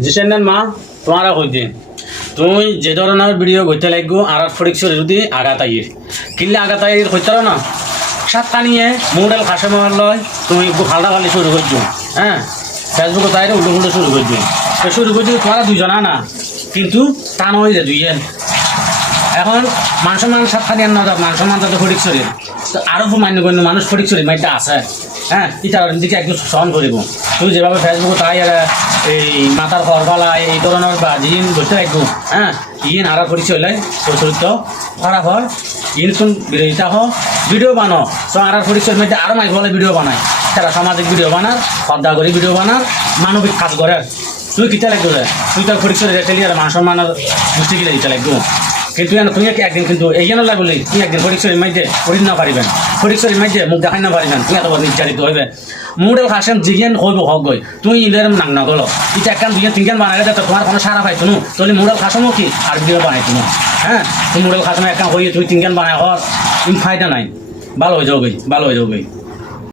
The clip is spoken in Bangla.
জিসেন মা তোমার কইতে তুই যে ধরনের ভিডিও করতে লাগবো আর ফরিকশরে যদি আঘাত আইয়ের কিনলে আঘাত আইয়ের হইতে না সাতটা নিয়ে মডেল খাসে মার লয় তুমি একটু খালটা খালি শুরু করছো হ্যাঁ ফেসবুকে তাই উল্টো উল্টো শুরু করছো তো শুরু করছো তোমরা দুজনা না কিন্তু টান হয়ে যায় দুইজন এখন মান সম্মান সাতখানি আর না মান সম্মান তো ফরিকশরের তো আরও মান্য গণ্য মানুষ ফরিকশরের মাইটা আছে হ্যাঁ ইটার দিকে একটু সহন করিব তুই যেভাবে ফেসবুকে তাই এই মাথার হরবালা এই ধরনের বা জিন বসতে রাখবো হ্যাঁ ইন আর পরিচয় লাই তোর চরিত্র খারাপ হয় ইন কোন বিরোধিতা হোক ভিডিও বানো তো আর পরিচয়ের মধ্যে আরও মাইক বলে ভিডিও বানায় তারা সামাজিক ভিডিও বানার শ্রদ্ধা করে ভিডিও বানার মানবিক কাজ করে তুই কিতা লাগবে তুই তোর পরিচয় রেটেলি আর মান সম্মানের গোষ্ঠী গিলে দিতে লাগবো কিন্তু তুমি একদিন কিন্তু এই জন্য লাগলে তুমি একদিন পরীক্ষার মাইতে পড়ি না পারিবেন পরীক্ষার মাইতে মুখ দেখাই না পারিবেন তুমি এত নির্যাতিত হইবে মুডেল খাসেন জিগেন হইব হক গই তুই ইলের নাং না গল এটা একখান দুইজন তিনখান বানাইলে তো তোমার কোনো সারা পাইতো নো তাহলে মুডেল খাসমো কি আর ভিডিও বানাইতো না হ্যাঁ তুমি মুডেল খাসমো একখান হইয়ে তুই তিনখান বানাই হর তুমি ফায়দা নাই ভালো হয়ে যাও গই ভালো হয়ে যাও গই